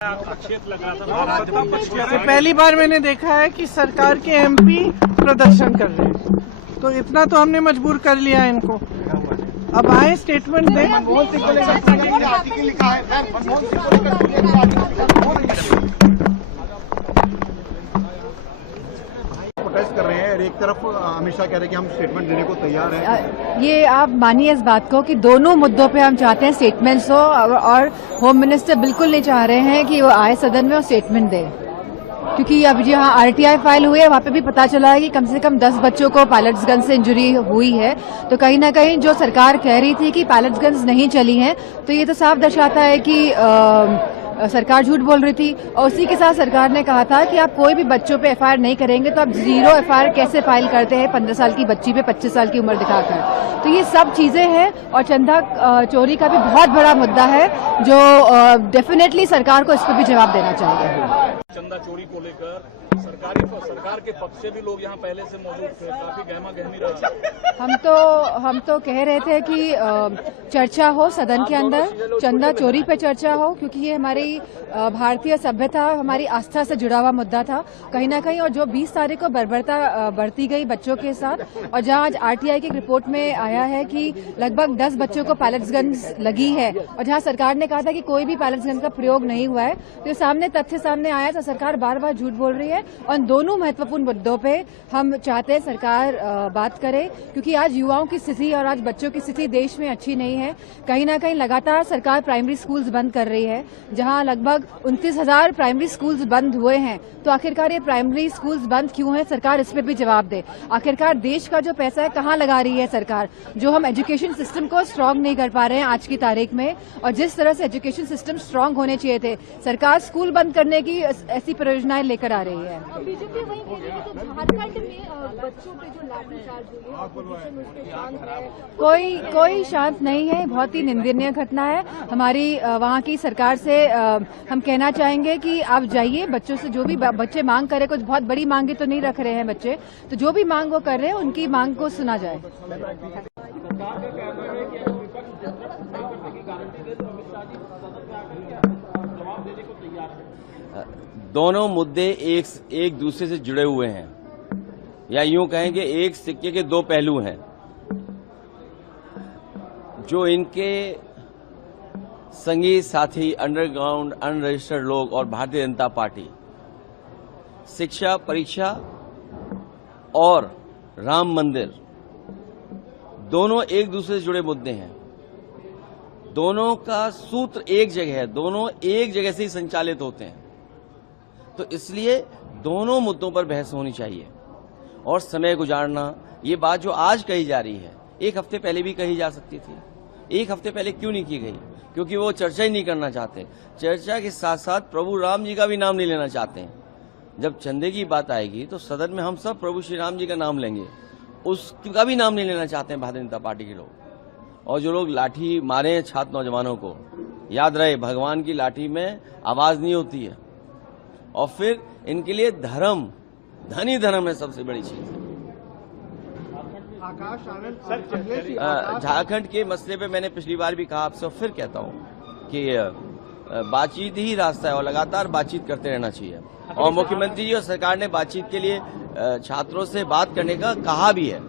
तो पहली बार मैंने देखा है कि सरकार के एमपी प्रदर्शन कर रहे हैं, तो इतना तो हमने मजबूर कर लिया है इनको। अब आए स्टेटमेंट दें। प्रोटेस्ट कर रहे हैं और एक तरफ अमित शाह कह रहे हैं कि हम स्टेटमेंट देने को तैयार हैं। ये आप मानिए इस बात को कि दोनों मुद्दों पे हम चाहते हैं स्टेटमेंट्स हो, और होम मिनिस्टर बिल्कुल नहीं चाह रहे हैं कि वो आए सदन में और स्टेटमेंट दे, क्योंकि अब जहाँ आरटीआई फाइल हुई है वहाँ पे भी पता चला है कि कम से कम 10 बच्चों को पायलट्स गन से इंजरी हुई है। तो कहीं ना कहीं जो सरकार कह रही थी कि पायलट्स गन्स नहीं चली हैं, तो ये तो साफ दर्शाता है कि सरकार झूठ बोल रही थी। और उसी के साथ सरकार ने कहा था कि आप कोई भी बच्चों पे एफआईआर नहीं करेंगे, तो आप 0 एफआईआर कैसे फाइल करते हैं 15 साल की बच्ची पे 25 साल की उम्र दिखाकर। तो ये सब चीजें हैं, और चंदा चोरी का भी बहुत बड़ा मुद्दा है जो डेफिनेटली सरकार को इस पर भी जवाब देना चाहिए। चंदा चोरी को लेकर सरकार के पक्ष से भी लोग यहाँ पहले से मौजूद थे, काफी गहमा गहमी रहा। हम तो कह रहे थे कि चर्चा हो सदन के अंदर, चंदा चोरी पे चर्चा हो, क्योंकि ये हमारी भारतीय सभ्यता, हमारी आस्था से जुड़ा हुआ मुद्दा था कहीं ना कहीं। और जो 20 तारीख को बर्बरता बरती गई बच्चों के साथ, और जहां आज आरटीआई की रिपोर्ट में आया है कि लगभग 10 बच्चों को पैलेट्स गन्स लगी है, और जहां सरकार ने कहा था कि कोई भी पैलेट्स गन का प्रयोग नहीं हुआ है, तो सामने तथ्य सामने आया। तो सरकार बार बार झूठ बोल रही है, और दोनों महत्वपूर्ण मुद्दों पे हम चाहते हैं सरकार बात करे, क्योंकि आज युवाओं की स्थिति और आज बच्चों की स्थिति देश में अच्छी नहीं है। कहीं ना कहीं लगातार सरकार प्राइमरी स्कूल्स बंद कर रही है, जहां लगभग 29,000 प्राइमरी स्कूल्स बंद हुए हैं। तो आखिरकार ये प्राइमरी स्कूल्स बंद क्यों हैं, सरकार इस पे भी जवाब दे। आखिरकार देश का जो पैसा है कहाँ लगा रही है सरकार, जो हम एजुकेशन सिस्टम को स्ट्रांग नहीं कर पा रहे हैं आज की तारीख में। और जिस तरह से एजुकेशन सिस्टम स्ट्रांग होने चाहिए थे, सरकार स्कूल बंद करने की ऐसी परियोजनाएं लेकर आ रही है। बीजेपी वही कह रही है कि झारखंड में बच्चों पे जो लाठीचार्ज हुई है, कोई शांत नहीं है, बहुत ही निंदनीय घटना है। हमारी वहाँ की सरकार से हम कहना चाहेंगे कि आप जाइए, बच्चों से जो भी बच्चे मांग करे, कुछ बहुत बड़ी मांगे तो नहीं रख रहे हैं बच्चे, तो जो भी मांग वो कर रहे हैं उनकी मांग को सुना जाए। दोनों मुद्दे एक दूसरे से जुड़े हुए हैं, या यूं कहेंगे एक सिक्के के दो पहलू हैं। जो इनके संगी साथी अंडरग्राउंड अनरजिस्टर्ड लोग और भारतीय जनता पार्टी शिक्षा, परीक्षा और राम मंदिर दोनों एक दूसरे से जुड़े मुद्दे हैं। दोनों का सूत्र एक जगह है, दोनों एक जगह से ही संचालित होते हैं। तो इसलिए दोनों मुद्दों पर बहस होनी चाहिए और समय गुजारना, ये बात जो आज कही जा रही है 1 हफ्ते पहले भी कही जा सकती थी। 1 हफ्ते पहले क्यों नहीं की गई? क्योंकि वो चर्चा ही नहीं करना चाहते। चर्चा के साथ साथ प्रभु राम जी का भी नाम नहीं लेना चाहते हैं। जब चंदे की बात आएगी तो सदन में हम सब प्रभु श्री राम जी का नाम लेंगे, उसका भी नाम नहीं लेना चाहते हैं भारतीय जनता पार्टी के लोग। और जो लोग लाठी मारे हैं छात्र नौजवानों को, याद रहे भगवान की लाठी में आवाज नहीं होती है। और फिर इनके लिए धन ही धर्म है सबसे बड़ी चीज। झारखंड के मसले पे मैंने पिछली बार भी कहा आपसे, और फिर कहता हूं कि बातचीत ही रास्ता है और लगातार बातचीत करते रहना चाहिए। और मुख्यमंत्री जी और सरकार ने बातचीत के लिए छात्रों से बात करने का कहा भी है।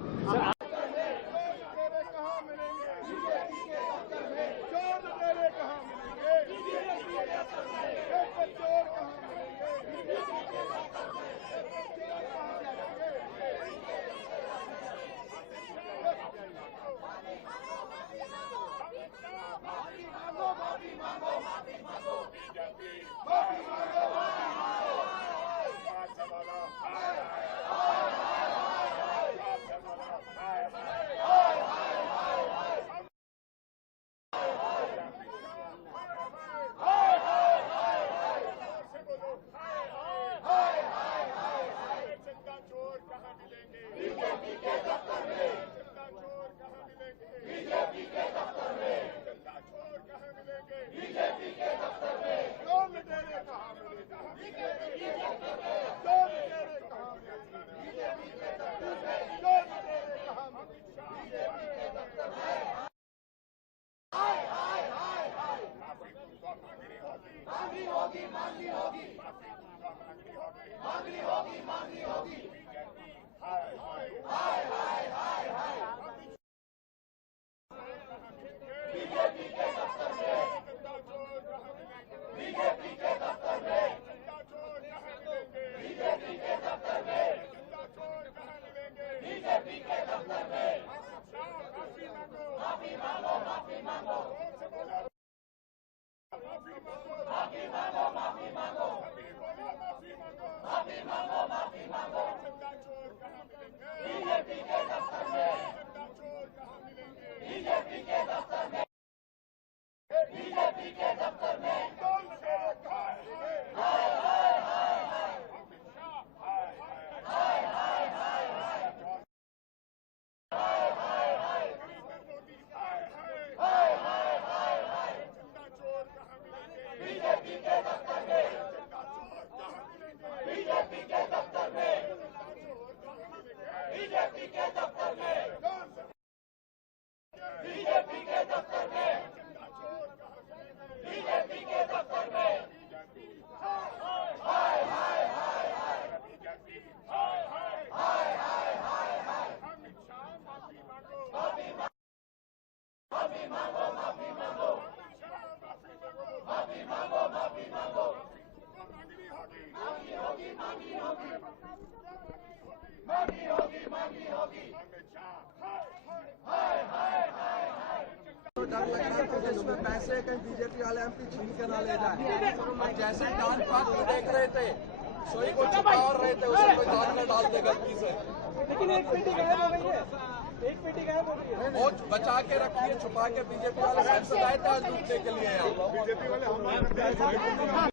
तो डर लग रहा था कि इसमें पैसे कहीं बीजेपी वाले एमपी छीन के ना ले जाए। और जैसे डांस पात को देख रहे थे, सोई को छुपा और रहे थे, उसे कोई दान में डाल दे गलती से। लेकिन एक पेटी गायब हो गई है, एक पेटी गायब हो गई है। वो बचा के रखिए, छुपा के बीजेपी वाले सब से आए थे आज लूटने के लिए यहाँ। बीजेपी वाले हम